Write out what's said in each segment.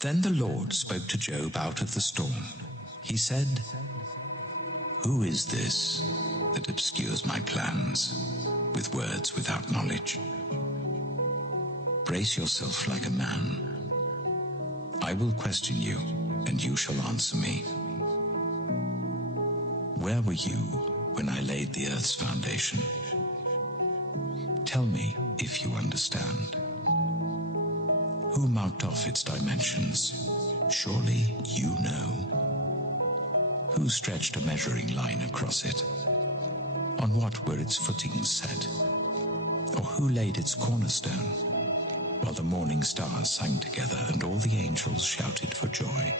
Then the Lord spoke to Job out of the storm. He said, "Who is this that obscures my plans with words without knowledge? Brace yourself like a man. I will question you, and you shall answer me. Where were you when I laid the earth's foundation? Tell me if you understand. Who marked off its dimensions? Surely you know. Who stretched a measuring line across it? On what were its footings set? Or who laid its cornerstone? While the morning stars sang together and all the angels shouted for joy.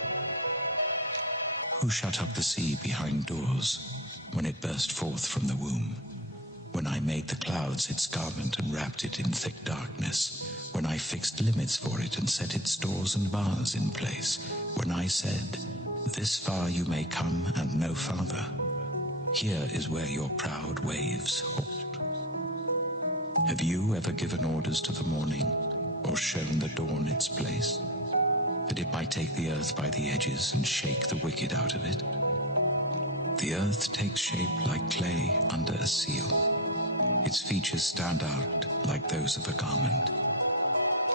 Who shut up the sea behind doors when it burst forth from the womb? When I made the clouds its garment and wrapped it in thick darkness, when I fixed limits for it and set its doors and bars in place, when I said, 'This far you may come and no farther. Here is where your proud waves halt.' Have you ever given orders to the morning, or shown the dawn its place, that it might take the earth by the edges and shake the wicked out of it? The earth takes shape like clay under a seal. Its features stand out like those of a garment.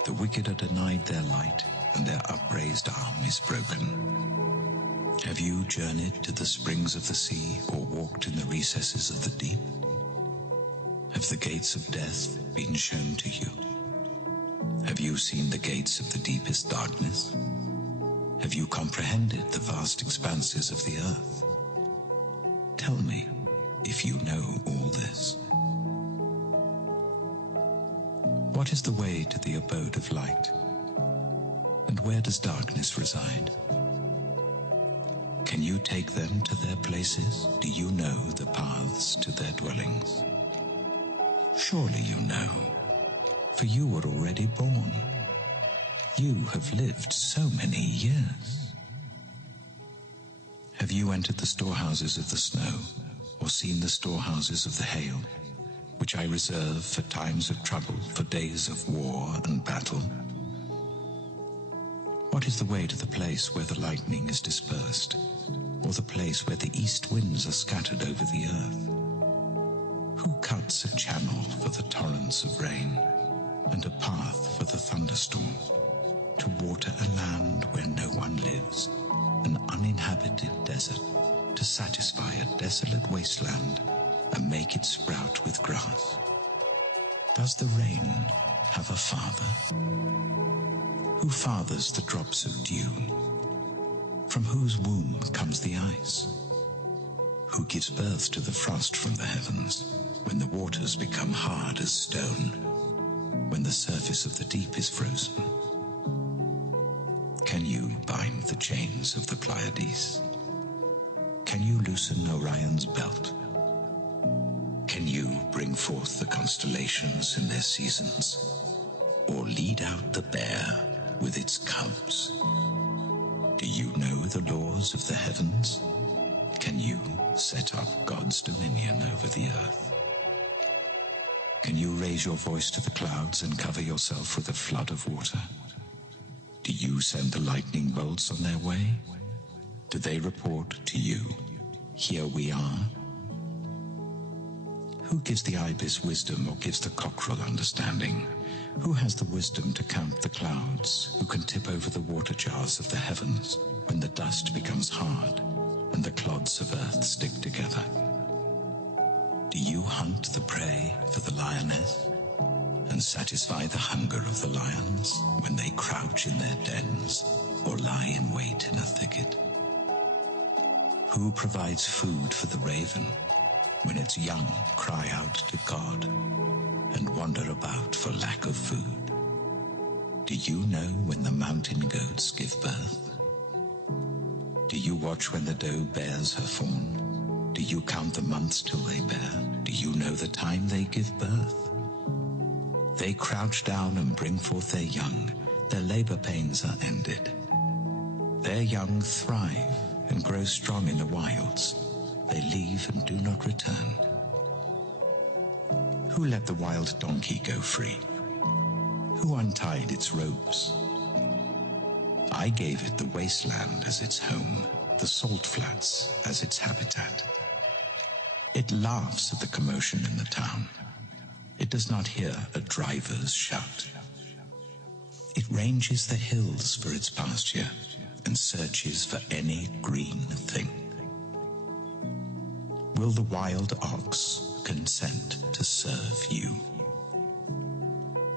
The wicked are denied their light, and their upraised arm is broken. Have you journeyed to the springs of the sea, or walked in the recesses of the deep? Have the gates of death been shown to you? Have you seen the gates of the deepest darkness? Have you comprehended the vast expanses of the earth? Tell me if you know all this. What is the way to the abode of light? And where does darkness reside? Can you take them to their places? Do you know the paths to their dwellings? Surely you know, for you were already born. You have lived so many years. Have you entered the storehouses of the snow, or seen the storehouses of the hail, which I reserve for times of trouble, for days of war and battle? What is the way to the place where the lightning is dispersed, or the place where the east winds are scattered over the earth? Who cuts a channel for the torrents of rain, and a path for the thunderstorm, to water a land where no one lives, an uninhabited desert, to satisfy a desolate wasteland, and make it sprout with grass? Does the rain have a father? Who fathers the drops of dew? From whose womb comes the ice? Who gives birth to the frost from the heavens, when the waters become hard as stone, when the surface of the deep is frozen? Can you bind the chains of the Pleiades? Can you loosen Orion's belt? Can you bring forth the constellations in their seasons, or lead out the bear with its cubs? Do you know the laws of the heavens? Can you set up God's dominion over the earth? Can you raise your voice to the clouds and cover yourself with a flood of water? Do you send the lightning bolts on their way? Do they report to you, 'Here we are'? Who gives the ibis wisdom, or gives the cockerel understanding? Who has the wisdom to count the clouds? Who can tip over the water jars of the heavens when the dust becomes hard and the clods of earth stick together? Do you hunt the prey for the lioness and satisfy the hunger of the lions when they crouch in their dens or lie in wait in a thicket? Who provides food for the raven when its young cry out to God and wander about for lack of food? Do you know when the mountain goats give birth? Do you watch when the doe bears her fawn? Do you count the months till they bear? Do you know the time they give birth? They crouch down and bring forth their young. Their labor pains are ended. Their young thrive and grow strong in the wilds. They leave and do not return. Who let the wild donkey go free? Who untied its ropes? I gave it the wasteland as its home, the salt flats as its habitat. It laughs at the commotion in the town. It does not hear a driver's shout. It ranges the hills for its pasture and searches for any green thing. Will the wild ox consent to serve you?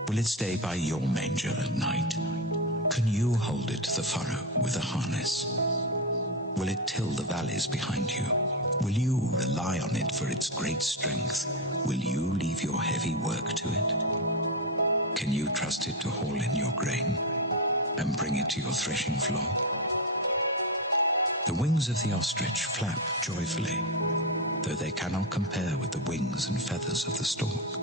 Will it stay by your manger at night? Can you hold it to the furrow with a harness? Will it till the valleys behind you? Will you rely on it for its great strength? Will you leave your heavy work to it? Can you trust it to haul in your grain and bring it to your threshing floor? The wings of the ostrich flap joyfully, though they cannot compare with the wings and feathers of the stork.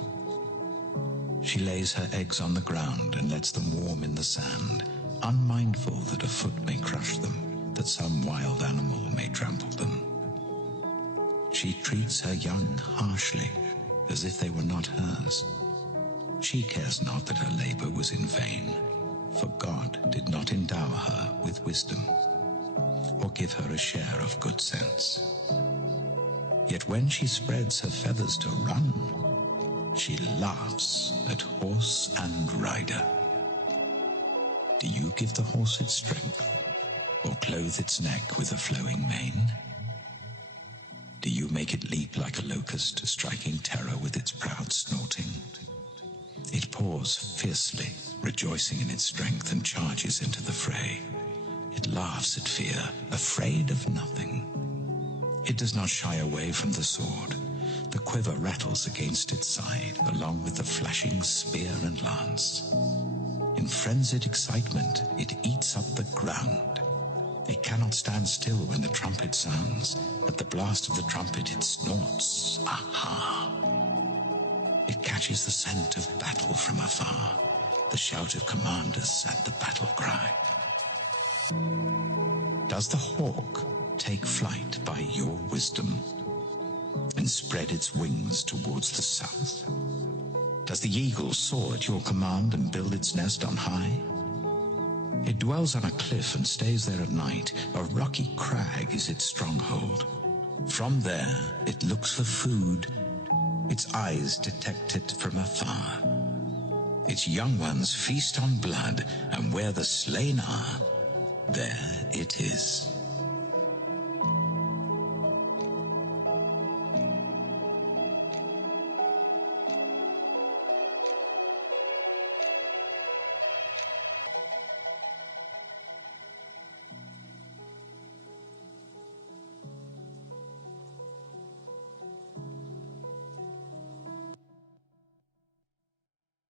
She lays her eggs on the ground and lets them warm in the sand, unmindful that a foot may crush them, that some wild animal may trample them. She treats her young harshly, as if they were not hers. She cares not that her labor was in vain, for God did not endow her with wisdom, or give her a share of good sense. Yet when she spreads her feathers to run, she laughs at horse and rider. Do you give the horse its strength, or clothe its neck with a flowing mane? Do you make it leap like a locust, striking terror with its proud snorting? It paws fiercely, rejoicing in its strength, and charges into the fray. It laughs at fear, afraid of nothing. It does not shy away from the sword. The quiver rattles against its side, along with the flashing spear and lance. In frenzied excitement, it eats up the ground. It cannot stand still when the trumpet sounds. At the blast of the trumpet, it snorts. Aha! It catches the scent of battle from afar, the shout of commanders at the battle cry. Does the hawk take flight by your wisdom and spread its wings towards the south? Does the eagle soar at your command and build its nest on high? It dwells on a cliff and stays there at night. A rocky crag is its stronghold. From there it looks for food. Its eyes detect it from afar. Its young ones feast on blood, and where the slain are, there it is.